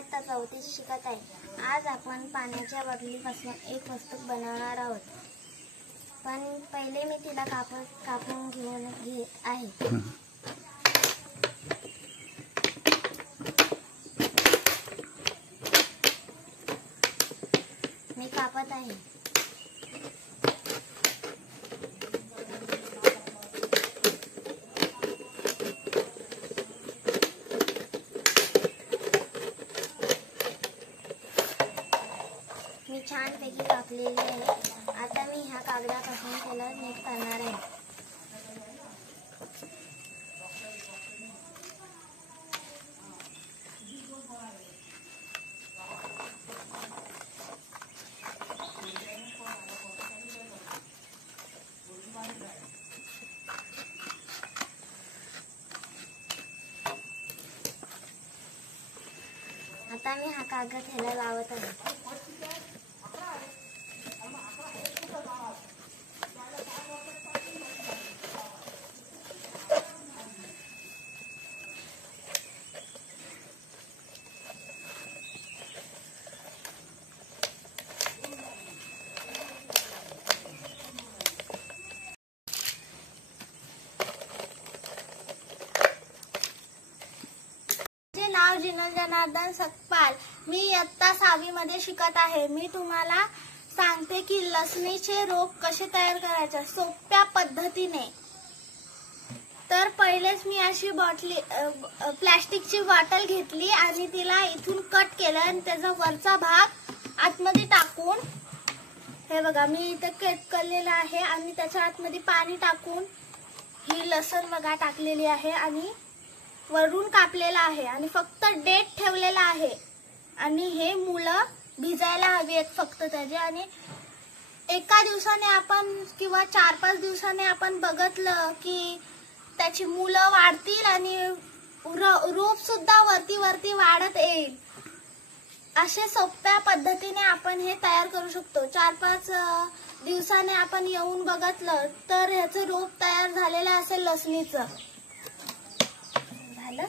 इयत्ता 4थी शिकत आहे। आज आपण पाण्याच्या बाटलीपासून एक वस्तू बनवणार आहोत, पण पहिले मी तिला कापून घेत आहे। मी कापत आहे। मी छानपैकी कापलेली आहे। आता मी ह्या कागदापासून त्याला नीट करणार आहे। आता मी हा कागद ह्याला लावत आहे। नाव जिनल जनार्दन सकपाल। मी इयत्ता 6वी मध्ये शिकत आहे। मी तुम्हाला सांगते की लसणीचे रोप कसे तयार करायचे सोप्या पद्धतीने। तर पहिलेच मी अशी प्लास्टिकची बॉटल घेतली आणि तिला इथून कट केलं आणि त्याचा वरचा भाग आतमध्ये टाकून, हे बघा मी इथे कट केलेला आहे आणि त्याच्या आतमध्ये पाणी टाकून ही लसण बघा टाकलेली आहे आणि वरून कापलेला आहे आणि फक्त डेट ठेवलेला आहे। आणि हे मुलं भिजायला हवी फक्त त्याचे, आणि एका दिवसाने आपण किंवा 4-5 दिवसाने आपण बघितलं की त्याची मुलं वाढतील आणि रोप सुद्धा वरती वाढत येईल। असे सोप्या पद्धतीने आपण हे तयार करू शकतो। 4-5 दिवसाने आपण येऊन बघितलं तर ह्याचं रोप तयार झालेलं असेल लसणीचं। झालं।